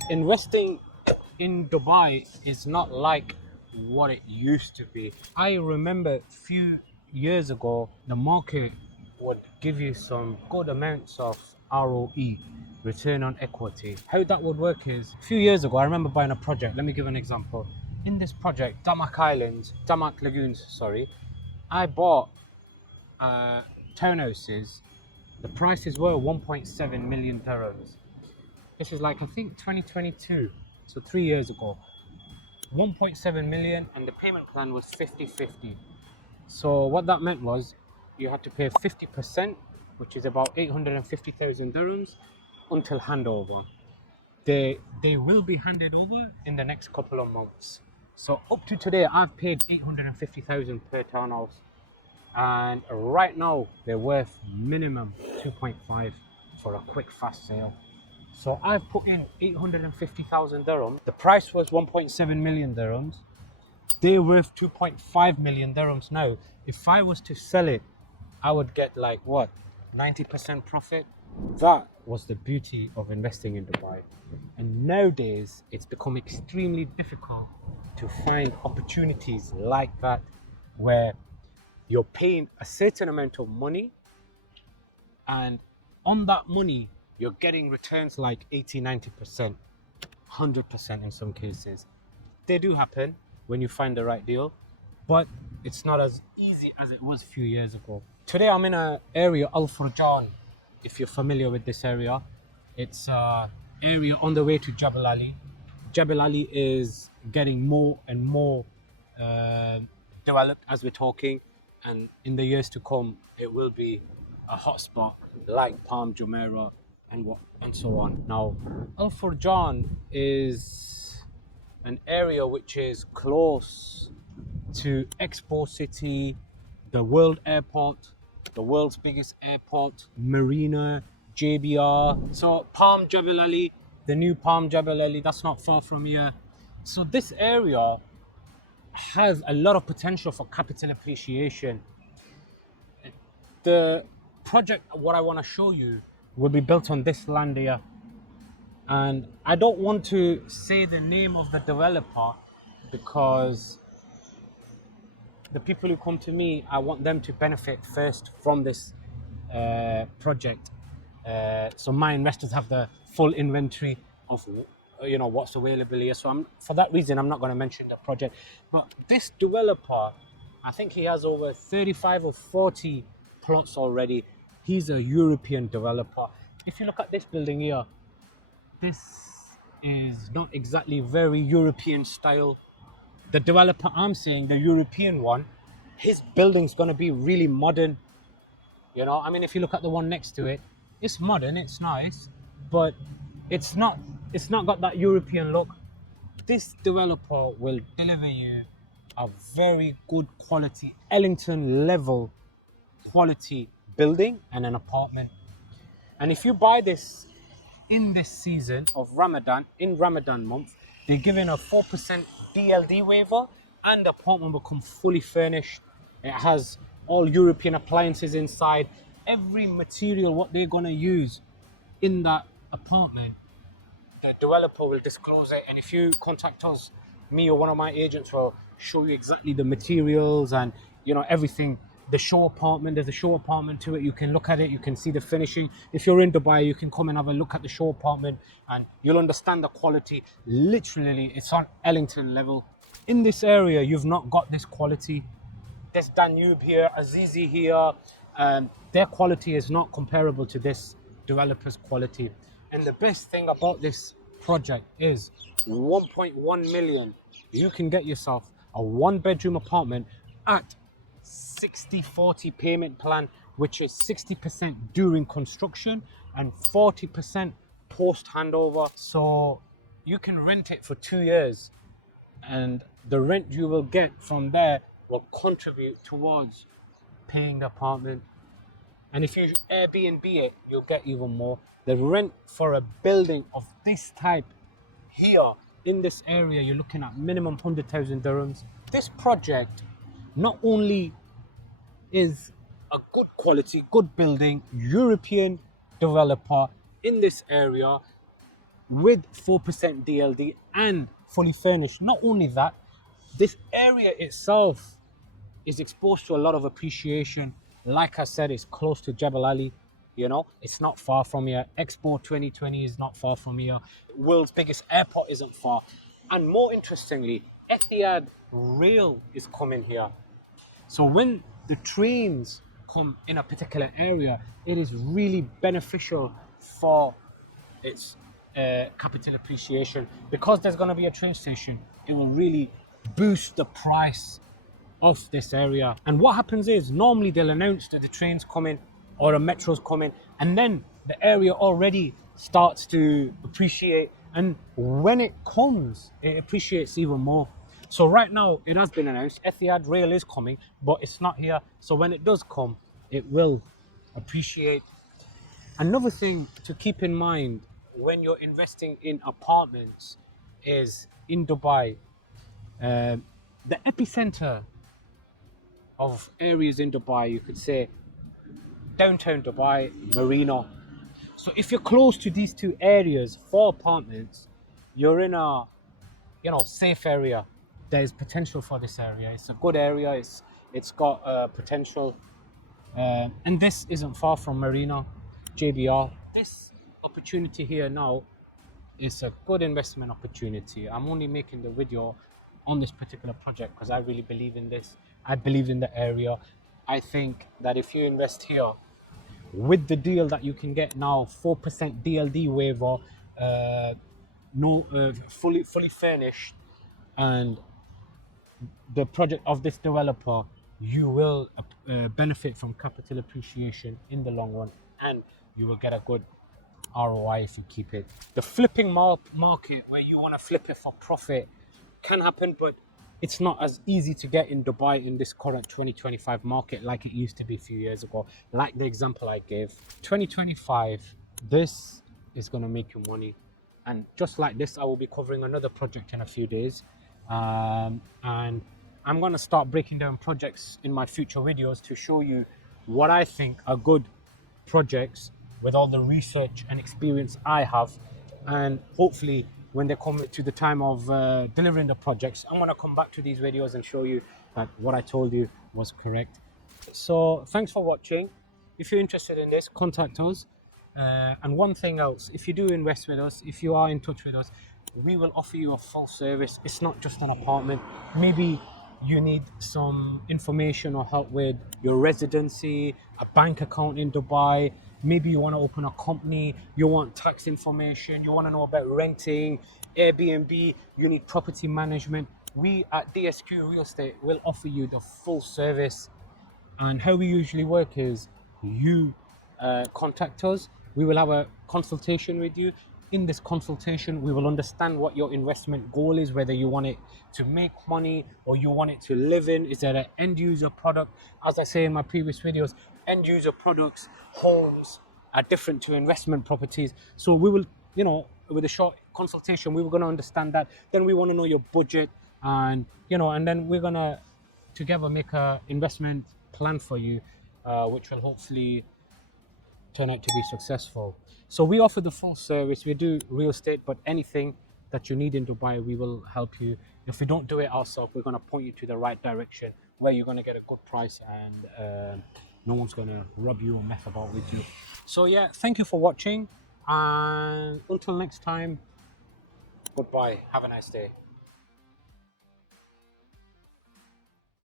Investing in Dubai is not like what it used to be. I remember a few years ago, the market would give you some good amounts of ROE, return on equity. How that would work is, a few years ago, I remember buying a project. Let me give an example. In this project, Damak Lagoons, sorry, I bought townhouses. The prices were 1.7 million dirhams. This is like, I think, 2022, so 3 years ago. 1.7 million, and the payment plan was 50/50. So what that meant was you had to pay 50%, which is about 850,000 dirhams, until handover. They will be handed over in the next couple of months. So up to today, I've paid 850,000 per townhouse, and right now they're worth minimum 2.5 for a quick fast sale. So I've put in 850,000 dirhams. The price was 1.7 million dirhams. They're worth 2.5 million dirhams now. If I was to sell it, I would get like what, 90% profit? That was the beauty of investing in Dubai. And nowadays, it's become extremely difficult to find opportunities like that where you're paying a certain amount of money, and on that money, you're getting returns like 80, 90%, 100% in some cases. They do happen when you find the right deal, but it's not as easy as it was a few years ago. Today I'm in an area, Al Furjan, if you're familiar with this area. It's an area on the way to Jabal Ali. Jabal Ali is getting more and more developed as we're talking, and in the years to come, it will be a hotspot like Palm Jumeirah and so on. Now, Al Furjan is an area which is close to Expo City, the World Airport, the world's biggest airport, Marina, JBR. So Palm Jabal Ali, the new Palm Jabal Ali, that's not far from here. So this area has a lot of potential for capital appreciation. The project, what I want to show you, will be built on this land here. And I don't want to say the name of the developer because the people who come to me, I want them to benefit first from this project. So my investors have the full inventory of what's available here. So for that reason, I'm not going to mention the project. But this developer, I think he has over 35 or 40 plots already. He's a European developer. If you look at this building here, this is not exactly very European style. The developer I'm saying, the European one, his building's going to be really modern. I mean, if you look at the one next to it, it's modern, it's nice, but it's not got that European look. This developer will deliver you a very good quality Ellington level quality building and an apartment. And if you buy this in this season of Ramadan, in Ramadan month, they're giving a 4% DLD waiver, and the apartment will come fully furnished. It has all European appliances inside. Every material what they're going to use in that apartment, the developer will disclose it. And if you contact us, me or one of my agents will show you exactly the materials and everything. The show apartment, there's a show apartment to it. You can look at it, you can see the finishing. If you're in Dubai, you can come and have a look at the show apartment and you'll understand the quality. Literally, it's on Ellington level. In this area, you've not got this quality. There's Danube here, Azizi here. Their quality is not comparable to this developer's quality. And the best thing about this project is 1.1 million. You can get yourself a one-bedroom apartment at 60/40 payment plan, which is 60% during construction and 40% post handover. So you can rent it for 2 years, and the rent you will get from there will contribute towards paying the apartment. And if you Airbnb it, you'll get even more. The rent for a building of this type here in this area, you're looking at minimum 100,000 dirhams. This project not only is a good quality, good building, European developer in this area, with 4% DLD and fully furnished. Not only that, this area itself is exposed to a lot of appreciation. Like I said, it's close to Jebel Ali. You know, it's not far from here. Expo 2020 is not far from here. World's biggest airport isn't far. And more interestingly, Etihad Rail is coming here. So when the trains come in a particular area, it is really beneficial for its capital appreciation. Because there's going to be a train station, it will really boost the price of this area. And what happens is, normally they'll announce that the train's coming or a metro's coming, and then the area already starts to appreciate, and when it comes, it appreciates even more. So right now, it has been announced, Etihad Rail is coming, but it's not here. So when it does come, it will appreciate. Another thing to keep in mind when you're investing in apartments is in Dubai, the epicenter of areas in Dubai, you could say downtown Dubai, Marina. So if you're close to these two areas for apartments, you're in a safe area. There's potential for this area. It's a good area. It's got potential, and this isn't far from Marina, JBR. This opportunity here now is a good investment opportunity. I'm only making the video on this particular project because I really believe in this. I believe in the area. I think that if you invest here with the deal that you can get now, 4% DLD waiver, fully furnished, and the project of this developer, you will benefit from capital appreciation in the long run, and you will get a good ROI if you keep it. The flipping market, where you want to flip it for profit, can happen, but it's not as easy to get in Dubai in this current 2025 market like it used to be a few years ago. Like the example I gave, 2025, this is going to make you money. And just like this, I will be covering another project in a few days. And I'm going to start breaking down projects in my future videos to show you what I think are good projects with all the research and experience I have. And hopefully, when they come to the time of delivering the projects, I'm going to come back to these videos and show you that what I told you was correct. So thanks for watching. If you're interested in this, contact us. And one thing else, if you do invest with us, if you are in touch with us, we will offer you a full service. It's not just an apartment. Maybe you need some information or help with your residency, a bank account in Dubai. Maybe you want to open a company, you want tax information, you want to know about renting, Airbnb, you need property management. We at DSQ Real Estate will offer you the full service. And how we usually work is you contact us, we will have a consultation with you. In this consultation, we will understand what your investment goal is, whether you want it to make money or you want it to live in. Is there an end user product? As I say in my previous videos, end user products, homes are different to investment properties. So we will, with a short consultation, we were going to understand that. Then we want to know your budget, and and then we're going to together make a investment plan for you, which will hopefully turn out to be successful. So we offer the full service. We do real estate, but anything that you need in Dubai, we will help you. If we don't do it ourselves, we're going to point you to the right direction where you're going to get a good price, and no one's going to rob you or mess about with you. So yeah, thank you for watching, and until next time, goodbye. Have a nice day.